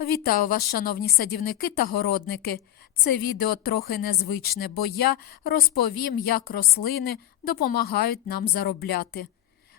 Вітаю вас, шановні садівники та городники. Це відео трохи незвичне, бо я розповім, як рослини допомагають нам заробляти.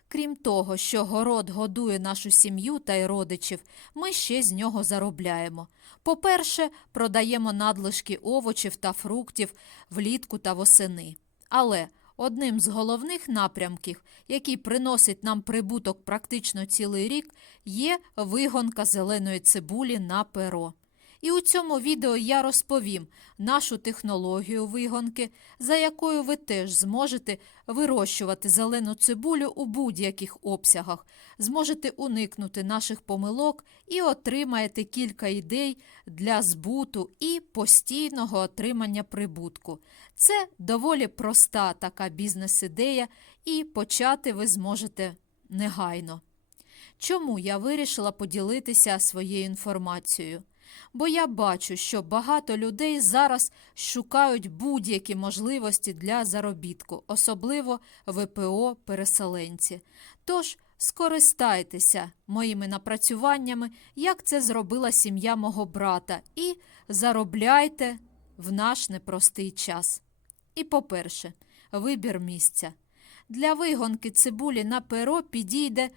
Крім того, що город годує нашу сім'ю та й родичів, ми ще з нього заробляємо. По-перше, продаємо надлишки овочів та фруктів влітку та восени. Але одним з головних напрямків, який приносить нам прибуток практично цілий рік, є вигонка зеленої цибулі на перо. І у цьому відео я розповім нашу технологію вигонки, за якою ви теж зможете вирощувати зелену цибулю у будь-яких обсягах, зможете уникнути наших помилок і отримаєте кілька ідей для збуту і постійного отримання прибутку. Це доволі проста така бізнес-ідея, і почати ви зможете негайно. Чому я вирішила поділитися своєю інформацією? Бо я бачу, що багато людей зараз шукають будь-які можливості для заробітку, особливо ВПО переселенці. Тож скористайтеся моїми напрацюваннями, як це зробила сім'я мого брата, і заробляйте в наш непростий час. І, по-перше, вибір місця. Для вигонки цибулі на перо підійде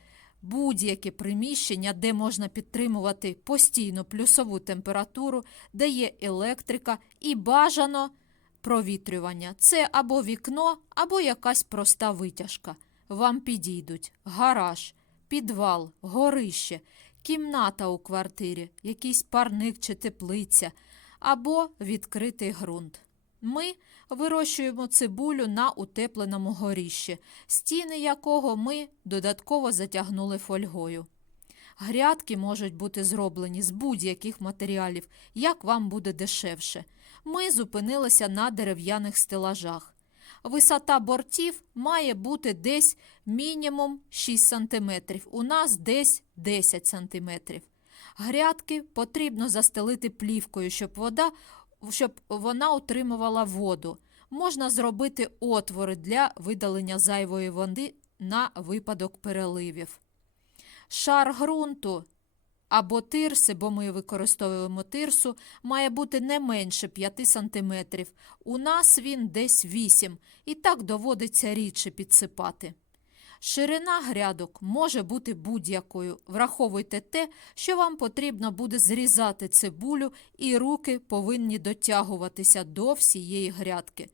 будь-яке приміщення, де можна підтримувати постійну плюсову температуру, де є електрика і бажано провітрювання. Це або вікно, або якась проста витяжка. Вам підійдуть гараж, підвал, горище, кімната у квартирі, якийсь парник чи теплиця, або відкритий ґрунт. Ми вирощуємо цибулю на утепленому горіщі, стіни якого ми додатково затягнули фольгою. Грядки можуть бути зроблені з будь-яких матеріалів, як вам буде дешевше. Ми зупинилися на дерев'яних стелажах. Висота бортів має бути десь мінімум 6 см, у нас десь 10 см. Грядки потрібно застелити плівкою, щоб вода щоб вона утримувала воду. Можна зробити отвори для видалення зайвої води на випадок переливів. Шар ґрунту або тирси, бо ми використовуємо тирсу, має бути не менше 5 см. У нас він десь 8 і так доводиться рідше підсипати. Ширина грядок може бути будь-якою. Враховуйте те, що вам потрібно буде зрізати цибулю, і руки повинні дотягуватися до всієї грядки.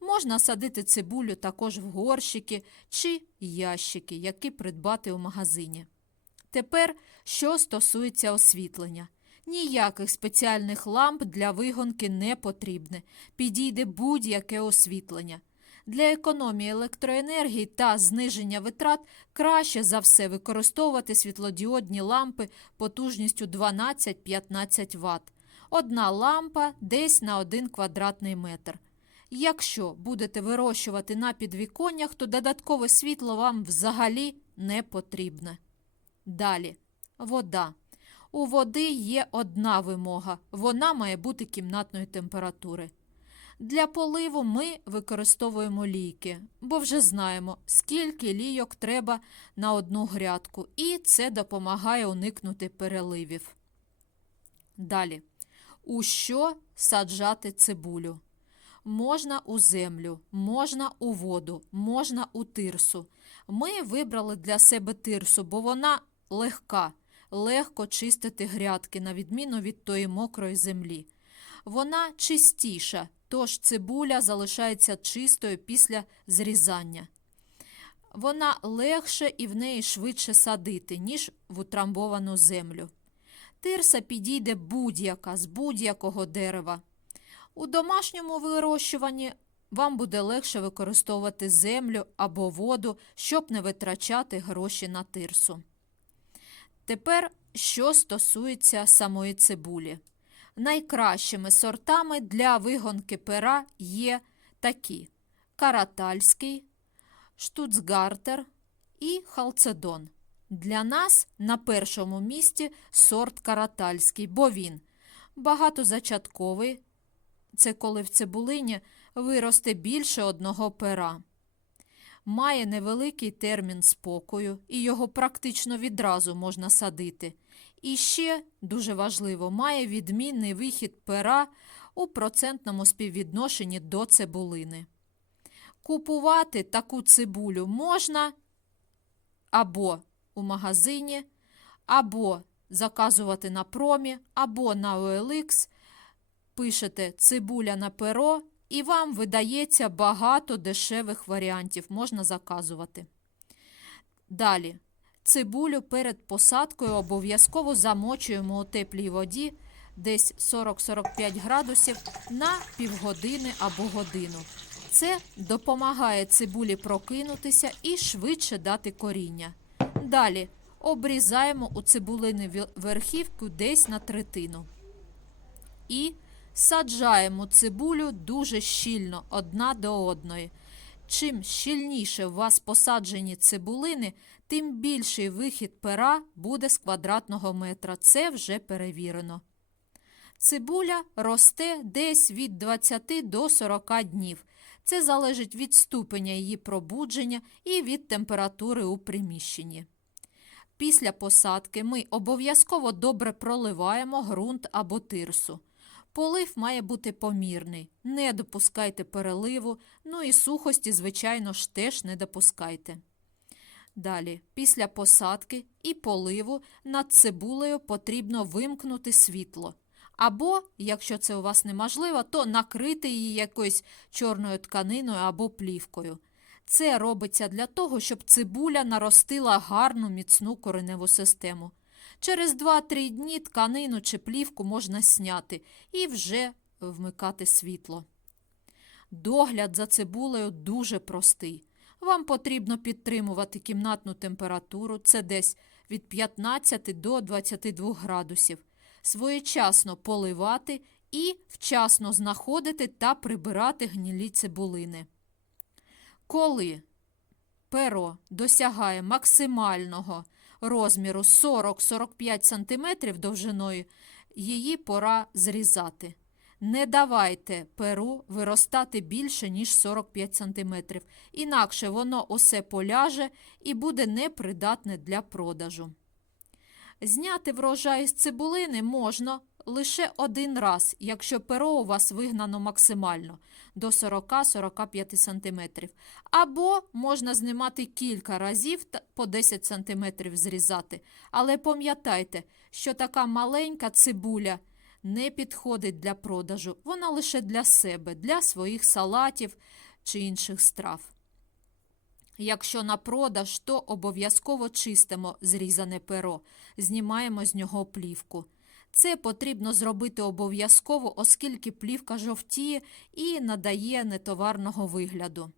Можна садити цибулю також в горщики чи ящики, які придбати у магазині. Тепер, що стосується освітлення. Ніяких спеціальних ламп для вигонки не потрібне. Підійде будь-яке освітлення. Для економії електроенергії та зниження витрат краще за все використовувати світлодіодні лампи потужністю 12-15 Вт. Одна лампа десь на 1 квадратний метр. Якщо будете вирощувати на підвіконнях, то додаткове світло вам взагалі не потрібне. Далі вода. У води є одна вимога вона має бути кімнатної температури. Для поливу ми використовуємо лійки, бо вже знаємо, скільки лійок треба на одну грядку, і це допомагає уникнути переливів. Далі. У що саджати цибулю? Можна у землю, можна у воду, можна у тирсу. Ми вибрали для себе тирсу, бо вона легка, легко чистити грядки, на відміну від тої мокрої землі. Вона чистіша, тож цибуля залишається чистою після зрізання. Вона легше і в неї швидше садити, ніж в утрамбовану землю. Тирса підійде будь-яка з будь-якого дерева. У домашньому вирощуванні вам буде легше використовувати землю або воду, щоб не витрачати гроші на тирсу. Тепер, що стосується самої цибулі. Найкращими сортами для вигонки пера є такі: каратальський, штуцгартер і халцедон. Для нас на першому місці сорт каратальський, бо він багатозачатковий, це коли в цибулині виросте більше одного пера. Має невеликий термін спокою, і його практично відразу можна садити. І ще дуже важливо, має відмінний вихід пера у процентному співвідношенні до цибулини. Купувати таку цибулю можна або у магазині, або заказувати на промі, або на OLX. Пишете цибуля на перо, і вам видається багато дешевих варіантів, можна заказувати. Далі. Цибулю перед посадкою обов'язково замочуємо у теплій воді десь 40-45 градусів на півгодини або годину. Це допомагає цибулі прокинутися і швидше дати коріння. Далі обрізаємо у цибулини верхівку десь на третину. І саджаємо цибулю дуже щільно одна до одної. Чим щільніше у вас посаджені цибулини, тим більший вихід пера буде з квадратного метра. Це вже перевірено. Цибуля росте десь від 20 до 40 днів. Це залежить від ступеня її пробудження і від температури у приміщенні. Після посадки ми обов'язково добре проливаємо ґрунт або тирсу. Полив має бути помірний. Не допускайте переливу, ну і сухості, звичайно ж, теж не допускайте. Далі, після посадки і поливу над цибулею потрібно вимкнути світло. Або, якщо це у вас неможливо, то накрити її якоюсь чорною тканиною або плівкою. Це робиться для того, щоб цибуля наростила гарну міцну кореневу систему. Через 2-3 дні тканину чи плівку можна сняти і вже вмикати світло. Догляд за цибулею дуже простий. Вам потрібно підтримувати кімнатну температуру, це десь від 15 до 22 градусів, своєчасно поливати і вчасно знаходити та прибирати гнілі цибулини. Коли перо досягає максимального розміру 40-45 см довжиною, її пора зрізати. Не давайте перу виростати більше, ніж 45 см, інакше воно усе поляже і буде непридатне для продажу. Зняти врожай з цибулини можна лише один раз, якщо перо у вас вигнано максимально до 40-45 см. Або можна знімати кілька разів та по 10 см зрізати. Але пам'ятайте, що така маленька цибуля не підходить для продажу, вона лише для себе, для своїх салатів чи інших страв. Якщо на продаж, то обов'язково чистимо зрізане перо, знімаємо з нього плівку. Це потрібно зробити обов'язково, оскільки плівка жовтіє і надає нетоварного вигляду.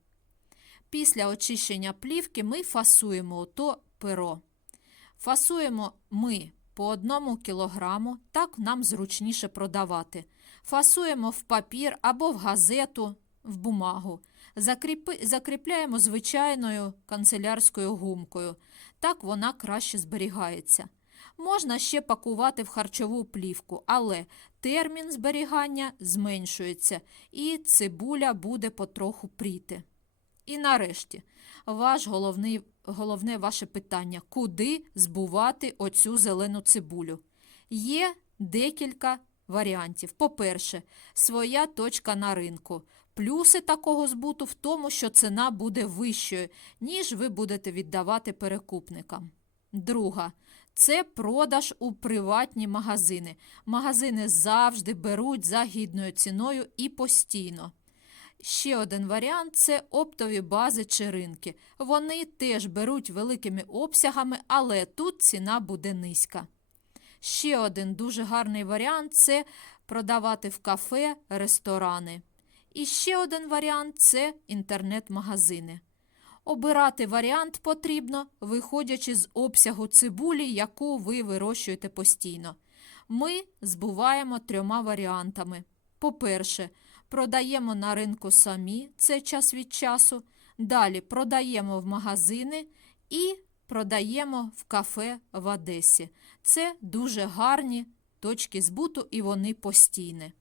Після очищення плівки ми фасуємо то перо. Фасуємо ми по одному кілограму, так нам зручніше продавати. Фасуємо в папір або в газету, в бумагу. Закріпляємо звичайною канцелярською гумкою. Так вона краще зберігається. Можна ще пакувати в харчову плівку, але термін зберігання зменшується і цибуля буде потроху пріти. І нарешті, ваш головний, головне ваше питання: куди збувати оцю зелену цибулю? Є декілька варіантів. По-перше, своя точка на ринку. Плюси такого збуту в тому, що ціна буде вищою, ніж ви будете віддавати перекупникам. Друга це продаж у приватні магазини. Магазини завжди беруть за гідною ціною і постійно. Ще один варіант це оптові бази чи ринки. Вони теж беруть великими обсягами, але тут ціна буде низька. Ще один дуже гарний варіант це продавати в кафе, ресторани. І ще один варіант це інтернет-магазини. Обирати варіант потрібно, виходячи з обсягу цибулі, яку ви вирощуєте постійно. Ми збуваємо трьома варіантами. По-перше, продаємо на ринку самі, це час від часу. Далі продаємо в магазини і продаємо в кафе в Одесі. Це дуже гарні точки збуту, і вони постійні.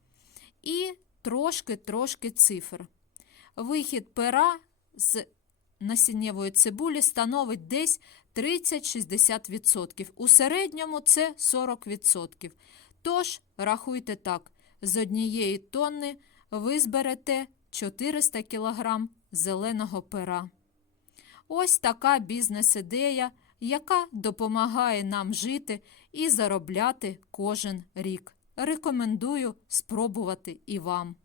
І трошки-трошки цифр. Вихід пера з насіннєвої цибулі становить десь 30-60%. У середньому це 40%. Тож, рахуйте так, з однієї тонни ви зберете 400 кг зеленого пера. Ось така бізнес-ідея, яка допомагає нам жити і заробляти кожен рік. Рекомендую спробувати і вам.